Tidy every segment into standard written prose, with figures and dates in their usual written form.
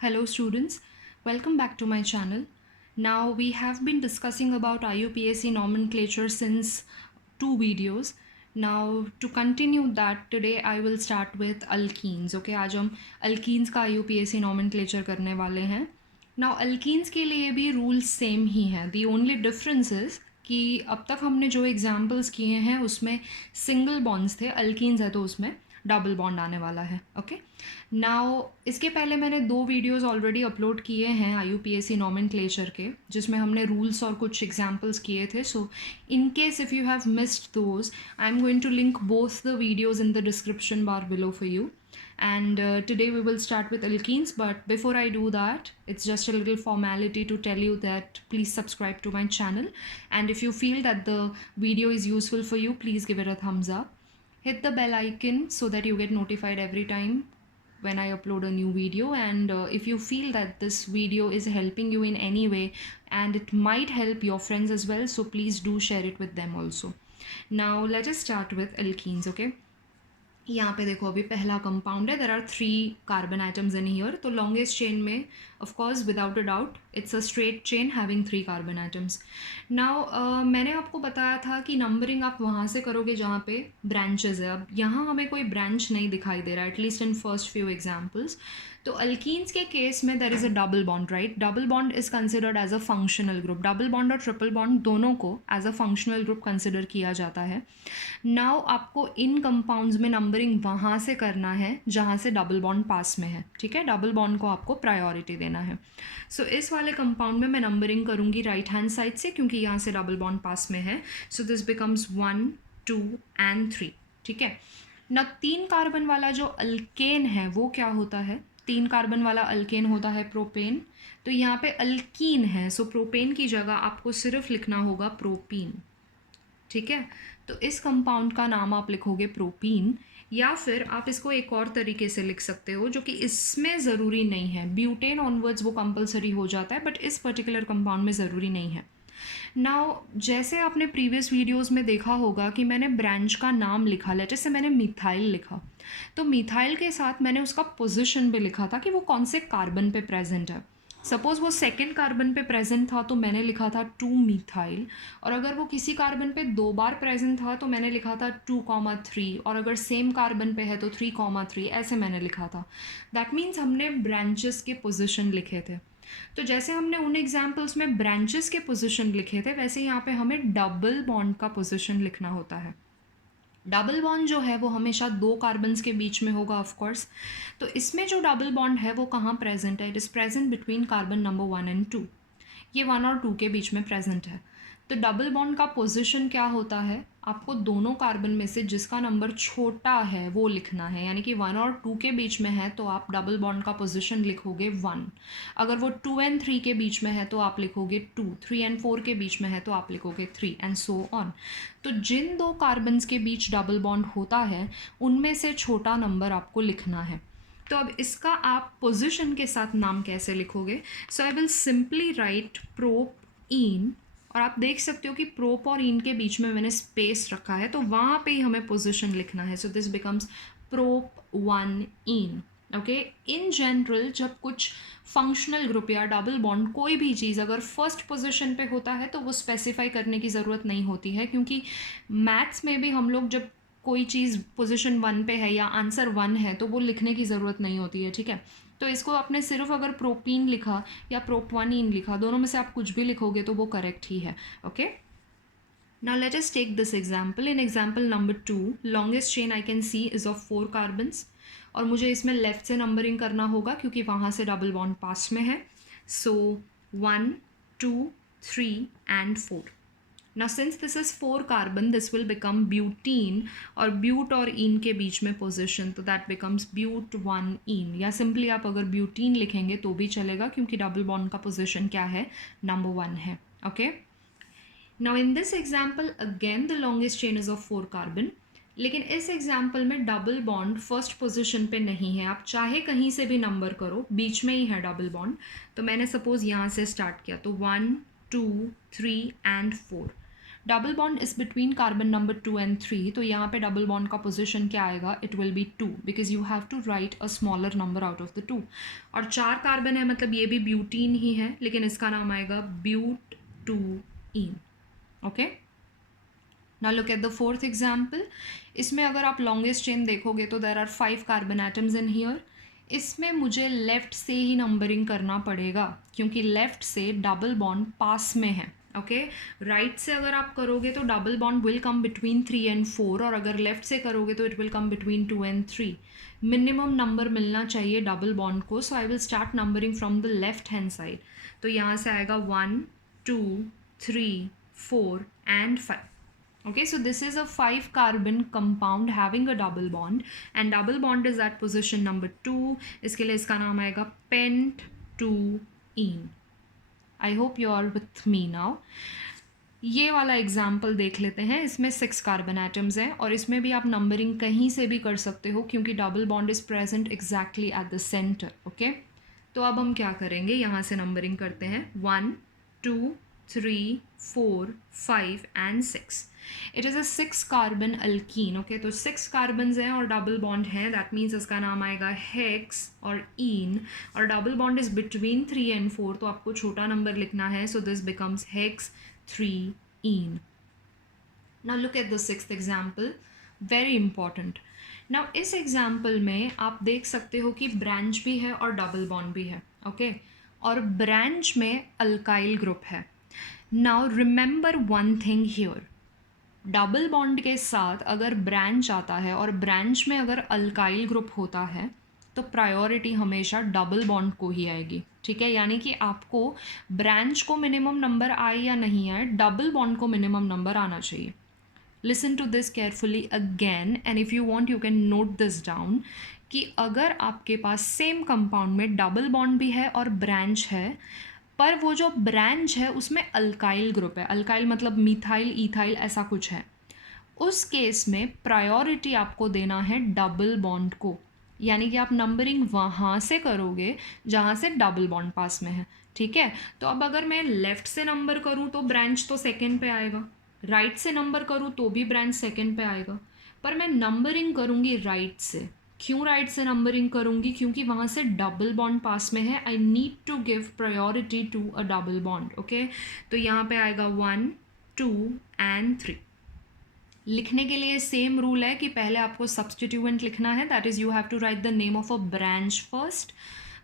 Hello students, welcome back to my channel. Now we have been discussing about IUPAC nomenclature since two videos. Now to continue that, today I will start with alkenes. Okay, आज हम alkenes का IUPAC nomenclature करने वाले हैं. Now alkenes के लिए भी rules same ही हैं. The only difference is कि अब तक हमने जो एग्जाम्पल्स किए हैं उसमें सिंगल बॉन्ड्स थे, अल्कीन्स है तो उसमें डबल बॉन्ड आने वाला है. ओके, नाउ इसके पहले मैंने दो वीडियोस ऑलरेडी अपलोड किए हैं IUPAC नॉमेनक्लेचर के, जिसमें हमने रूल्स और कुछ एग्जांपल्स किए थे. So in case if you have missed those, I am going to link both the videos in the description bar below for you. And today we will start with alkenes, but before I do that, it's just a little formality to tell you that please subscribe to my channel, and if you feel that the video is useful for you, please give it a thumbs up. Hit the bell icon so that you get notified every time when I upload a new video. And if you feel that this video is helping you in any way, and it might help your friends as well, so please do share it with them also. Now let us start with alkenes. Okay, यहाँ पे देखो अभी पहला compound है. There are 3 carbon items in here. तो longest chain में of course without a doubt it's a straight chain having 3 carbon items. Now मैंने आपको बताया था कि नंबरिंग आप वहाँ से करोगे जहाँ पे ब्रांचेस है. अब यहाँ हमें कोई ब्रांच नहीं दिखाई दे रहा है, at least in first few examples. तो अल्कीन्स के केस में there is a double bond, right. Double bond is considered as a functional group. Double bond और ट्रिपल बॉन्ड दोनों को as a functional group consider किया जाता है. नाउ आपको इन कंपाउंड्स में नंबरिंग वहाँ से करना है जहाँ से डबल बॉन्ड पास में है. ठीक है, डबल बॉन्ड को आपको प्रायोरिटी देना है. सो इस वाले कंपाउंड में मैं नंबरिंग करूँगी राइट हैंड साइड से, क्योंकि यहाँ से डबल बॉन्ड पास में है. सो दिस बिकम्स 1, 2 and 3. ठीक है ना. 3 कार्बन वाला जो अल्केन है वो क्या होता है? 3 कार्बन वाला अल्केन होता है प्रोपेन. तो यहाँ पे अल्कीन है, सो प्रोपेन की जगह आपको सिर्फ लिखना होगा प्रोपीन. ठीक है, तो इस कंपाउंड का नाम आप लिखोगे प्रोपीन, या फिर आप इसको एक और तरीके से लिख सकते हो जो कि इसमें ज़रूरी नहीं है. ब्यूटेन ऑनवर्ड्स वो कंपलसरी हो जाता है, बट इस पर्टिकुलर कंपाउंड में ज़रूरी नहीं है. नाउ जैसे आपने प्रीवियस वीडियोस में देखा होगा कि मैंने ब्रांच का नाम लिखा, लेटर से मैंने मिथाइल लिखा, तो मिथाइल के साथ मैंने उसका पोजीशन भी लिखा था कि वो कौन से कार्बन पे प्रेजेंट है. सपोज़ वो सेकेंड कार्बन पे प्रेजेंट था तो मैंने लिखा था 2 मिथाइल, और अगर वो किसी कार्बन पे 2 बार प्रेजेंट था तो मैंने लिखा था 2,3, और अगर सेम कार्बन पे है तो 3,3, ऐसे मैंने लिखा था. दैट मीन्स हमने ब्रांचेस के पोजीशन लिखे थे. तो जैसे हमने उन एग्जाम्पल्स में ब्रांचेस के पोजीशन लिखे थे, वैसे यहाँ पे हमें डबल बॉन्ड का पोजीशन लिखना होता है. डबल बॉन्ड जो है वो हमेशा 2 कार्बन्स के बीच में होगा ऑफ कोर्स. तो इसमें जो डबल बॉन्ड है वो कहाँ प्रेजेंट है? It is present between carbon number 1 and 2. ये 1 और 2 के बीच में प्रेजेंट है. तो डबल बॉन्ड का पोजीशन क्या होता है? आपको दोनों कार्बन में से जिसका नंबर छोटा है वो लिखना है. यानी कि 1 और 2 के बीच में है तो आप डबल बॉन्ड का पोजीशन लिखोगे 1. अगर वो 2 and 3 के बीच में है तो आप लिखोगे 2. 3 and 4 के बीच में है तो आप लिखोगे 3, एंड सो ऑन. तो जिन 2 कार्बन्स के बीच डबल बॉन्ड होता है उनमें से छोटा नंबर आपको लिखना है. तो अब इसका आप पोजीशन के साथ नाम कैसे लिखोगे? So I will simply write propyne, और आप देख सकते हो कि प्रोप और इन के बीच में मैंने स्पेस रखा है, तो वहाँ पे ही हमें पोजीशन लिखना है. सो this becomes prop 1 in. Okay, in general जब कुछ फंक्शनल ग्रुप या डबल बॉन्ड कोई भी चीज़ अगर फर्स्ट पोजीशन पे होता है तो वो स्पेसिफाई करने की ज़रूरत नहीं होती है, क्योंकि मैथ्स में भी हम लोग जब कोई चीज़ पोजीशन 1 पे है या आंसर 1 है तो वो लिखने की ज़रूरत नहीं होती है. ठीक है, तो इसको आपने सिर्फ अगर प्रोपीन लिखा या प्रोप 1 इन लिखा, दोनों में से आप कुछ भी लिखोगे तो वो करेक्ट ही है. Okay, now let us take this example. In example number 2, longest chain I can see is of 4 carbons, और मुझे इसमें लेफ्ट से नंबरिंग करना होगा क्योंकि वहाँ से डबल बॉन्ड पास में है. सो 1, 2, 3 and 4. Now since this is 4 carbon, this will become butene, और ब्यूट और इन के बीच में पोजीशन, तो दैट बिकम्स ब्यूट 1 इन, या सिंपली आप अगर ब्यूटीन लिखेंगे तो भी चलेगा क्योंकि डबल बॉन्ड का पोजीशन क्या है? नंबर 1 है. Okay, now in this example again the longest chain is of 4 carbon, लेकिन इस एग्जाम्पल में डबल बॉन्ड फर्स्ट पोजीशन पे नहीं है. आप चाहे कहीं से भी नंबर करो, बीच में ही है डबल बॉन्ड. तो मैंने सपोज यहाँ से स्टार्ट किया तो 1, 2, 3 and 4. Double bond is between carbon number 2 and 3, तो यहाँ पे डबल बॉन्ड का पोजिशन क्या आएगा, it will be 2 because you have to write a smaller number out of the 2। और 4 कार्बन है मतलब ये भी ब्यूटीन ही है, लेकिन इसका नाम आएगा but two ene. Okay, now look at the fourth example. इसमें अगर आप लॉन्गेस्ट चेन देखोगे तो there are 5 carbon atoms in here. इसमें मुझे लेफ़्ट से ही नंबरिंग करना पड़ेगा क्योंकि लेफ़्ट से डबल बॉन्ड पास में है। ओके, राइट से अगर आप करोगे तो double bond will come between 3 and 4, और अगर लेफ़्ट से करोगे तो it will come between 2 and 3। Minimum number मिलना चाहिए डबल बॉन्ड को, so I will start numbering from the left hand side. तो यहाँ से आएगा 1 2 3 4 and 5। Okay, so this is a 5 carbon compound having a double bond, and double bond is at position number 2। इसके लिए इसका नाम आएगा pent-2-ene। I hope you are with me now। ये वाला एग्जाम्पल देख लेते हैं। इसमें 6 कार्बन एटम्स हैं और इसमें भी आप नंबरिंग कहीं से भी कर सकते हो क्योंकि double bond is present exactly at the centre. Okay, तो अब हम क्या करेंगे, यहाँ से नंबरिंग करते हैं 1 2 3 4 5 and 6। It is a 6 carbon alkyne. Okay, तो 6 कार्बन्स हैं और डबल बॉन्ड है, दैट मीन्स इसका नाम आएगा हेक्स और ईन, और double bond is between 3 and 4, तो आपको छोटा नंबर लिखना है, सो this becomes hex 3-ene। Now look at the sixth example, very important. Now इस एग्जाम्पल में आप देख सकते हो कि ब्रांच भी है और डबल बॉन्ड भी है। ओके, और ब्रांच में अल्काइल ग्रुप है। Now remember one thing here, double bond के साथ अगर ब्रांच आता है और ब्रांच में अगर अल्काइल ग्रुप होता है तो प्रायोरिटी हमेशा डबल बॉन्ड को ही आएगी। ठीक है, यानी कि आपको ब्रांच को मिनिमम नंबर आए या नहीं आए, डबल बॉन्ड को मिनिमम नंबर आना चाहिए। Listen to this carefully again, and if you want you can note this down कि अगर आपके पास सेम कंपाउंड में डबल बॉन्ड भी है और ब्रांच है, पर वो जो ब्रांच है उसमें अल्काइल ग्रुप है, अल्काइल मतलब मिथाइल इथाइल ऐसा कुछ है, उस केस में प्रायोरिटी आपको देना है डबल बॉन्ड को। यानी कि आप नंबरिंग वहाँ से करोगे जहाँ से डबल बॉन्ड पास में है। ठीक है, तो अब अगर मैं लेफ़्ट से नंबर करूँ तो ब्रांच तो सेकंड पे आएगा, राइट से नंबर करूँ तो भी ब्रांच सेकंड पे आएगा, पर मैं नंबरिंग करूँगी राइट से। क्यों राइट से नंबरिंग करूँगी, क्योंकि वहाँ से डबल बॉन्ड पास में है। I need to give priority to a double bond. Okay, तो यहाँ पे आएगा 1 2 and 3। लिखने के लिए सेम रूल है कि पहले आपको सब्सटीट्यूएंट लिखना है, that is you have to write the name of a branch first.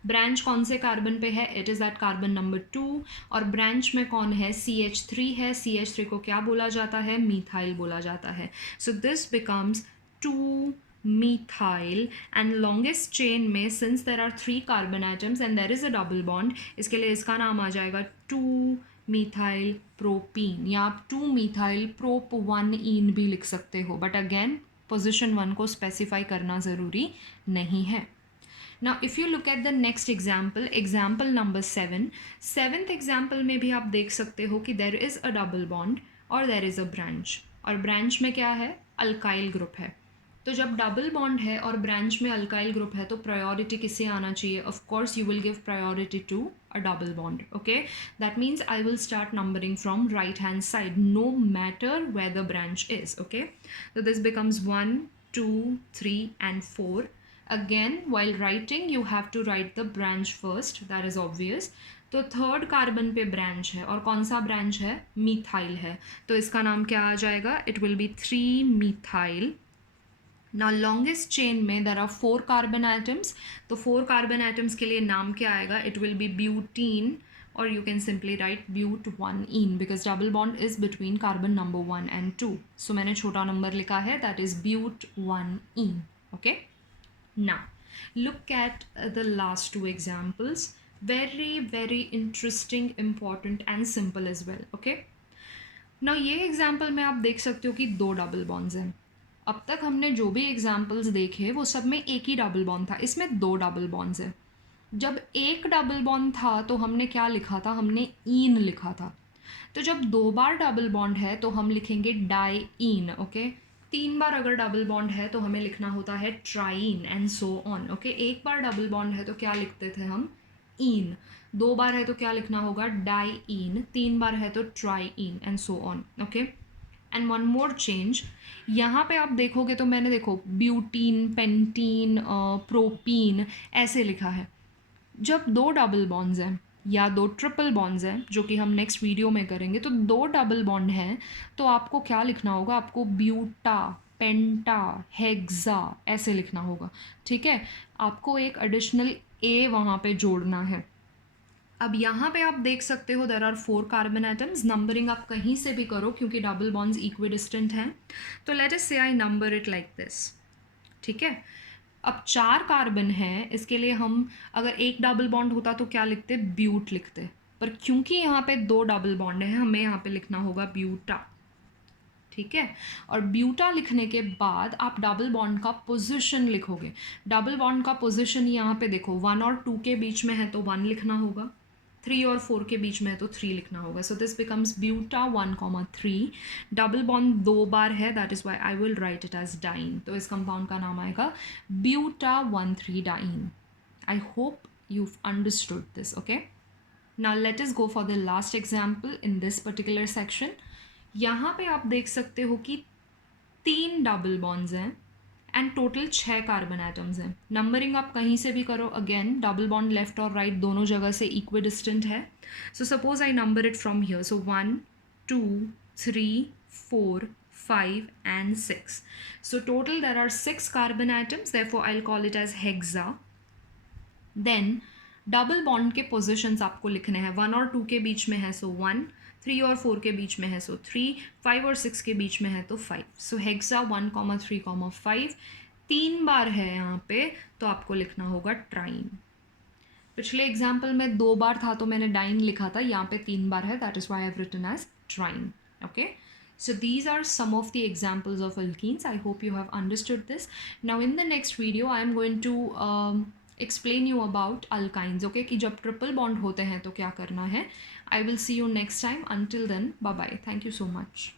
Branch कौन से कार्बन पे है, it is at carbon number 2, और ब्रांच में कौन है, CH3 है। CH3 को क्या बोला जाता है, मीथाइल बोला जाता है। सो this becomes 2 methyl, and longest chain में since there are 3 carbon atoms and there is a double bond, इसके लिए इसका नाम आ जाएगा 2 methyl propene, या आप 2 methyl prop-1-ene भी लिख सकते हो, बट अगेन पोजिशन 1 को स्पेसिफाई करना ज़रूरी नहीं है। Now if you look at the next example, example number 7, seventh example में भी आप देख सकते हो कि there is a double bond और there is a branch, और ब्रांच में क्या है, अल्काइल ग्रुप है। तो जब डबल बॉन्ड है और ब्रांच में अल्काइल ग्रुप है तो प्रायोरिटी किससे आना चाहिए, of course you will give priority to a double bond. Okay, that means I will start numbering from right hand side no matter where the branch is. Okay, तो this becomes 1 2 3 and 4। Again while writing you have to write the branch first, that is obvious। तो third carbon पे branch है और कौन सा branch है, methyl है, तो इसका नाम क्या आ जाएगा, इट विल बी 3 methyl। ना लॉन्गेस्ट चेन में देर आर 4 कार्बन एटम्स, तो 4 कार्बन एटम्स के लिए नाम क्या आएगा, इट विल बी ब्यूटीन, और you can simply write but one ene because double bond is between carbon number 1 and 2। So मैंने छोटा नंबर लिखा है, that is but one ene. Okay, now look at the last 2 examples, very very interesting, important and simple as well. Okay, now ये example में आप देख सकते हो कि 2 डबल बॉन्ड्स हैं। अब तक हमने जो भी एग्जाम्पल्स देखे वो सब में एक ही डबल बॉन्ड था, इसमें 2 डबल बॉन्ड्स हैं। जब एक डबल बॉन्ड था तो हमने क्या लिखा था, हमने ईन लिखा था। तो जब 2 बार डबल बॉन्ड है तो हम लिखेंगे डाई-ईन। ओके, 3 बार अगर डबल बॉन्ड है तो हमें लिखना होता है trying and so on. Okay, एक बार डबल बॉन्ड है तो क्या लिखते थे हम, ईन। 2 बार है तो क्या लिखना होगा, डाई-ईन। 3 बार है तो triene and so on. Okay, and one more change, यहाँ पे आप देखोगे तो मैंने देखो ब्यूटीन, पेंटीन, प्रोपीन ऐसे लिखा है। जब दो डबल बॉन्ड्स हैं या दो ट्रिपल बॉन्ड्स हैं, जो कि हम नेक्स्ट वीडियो में करेंगे, तो दो डबल बॉन्ड हैं तो आपको क्या लिखना होगा, आपको ब्यूटा, पेंटा, हेक्सा ऐसे लिखना होगा, ठीक है। आपको एक एडिशनल ए वहाँ पे जोड़ना है। अब यहाँ पे आप देख सकते हो there are 4 carbon atoms. Numbering आप कहीं से भी करो क्योंकि डबल बॉन्ड्स इक्विडिस्टेंट हैं। तो लेट अस से आई नंबर इट लाइक दिस, ठीक है। अब 4 कार्बन है, इसके लिए हम अगर एक डबल बॉन्ड होता तो क्या लिखते, ब्यूट लिखते, पर क्योंकि यहाँ पे 2 डबल बॉन्ड है हमें यहाँ पे लिखना होगा ब्यूटा, ठीक है। और ब्यूटा लिखने के बाद आप डबल बॉन्ड का पोजीशन लिखोगे। डबल बॉन्ड का पोजीशन यहाँ पे देखो 1 और 2 के बीच में है तो 1 लिखना होगा, 3 और 4 के बीच में है तो 3 लिखना होगा। So this becomes buta 1,3। Double bond 2 बार है, that is why I will write it as diene. तो इस कंपाउंड का नाम आएगा buta 1,3 diene. I hope you understood this, okay. Now let us go for the last example in this particular section. यहाँ पे आप देख सकते हो कि 3 डबल बॉन्ड्स हैं एंड टोटल 6 कार्बन एटम्स हैं। नंबरिंग आप कहीं से भी करो, अगेन डबल बॉन्ड लेफ्ट और राइट दोनों जगह से इक्विडिस्टेंट है। So suppose I number it from here, so 1 2 3 4 5 and 6. So total there are 6 carbon atoms, therefore I'll call it as hexa. Then double bond के पोजिशंस आपको लिखने हैं। 1 और 2 के बीच में है सो 1, 3 और 4 के बीच में है सो 3, 5 और 6 के बीच में है तो 5। सो हेक्सा 1,3,5 3 बार है यहाँ पे, तो आपको लिखना होगा ट्राइन। पिछले एग्जाम्पल में 2 बार था तो मैंने डाइन लिखा था, यहाँ पे 3 बार है, that is why I have written as triene, okay. So these are some of the examples of alkenes. I hope you have understood this. Now in the next video I am going to explain you about alkynes, okay, कि जब triple bond होते हैं तो क्या करना है। I will see you next time. Until then, bye bye. Thank you so much.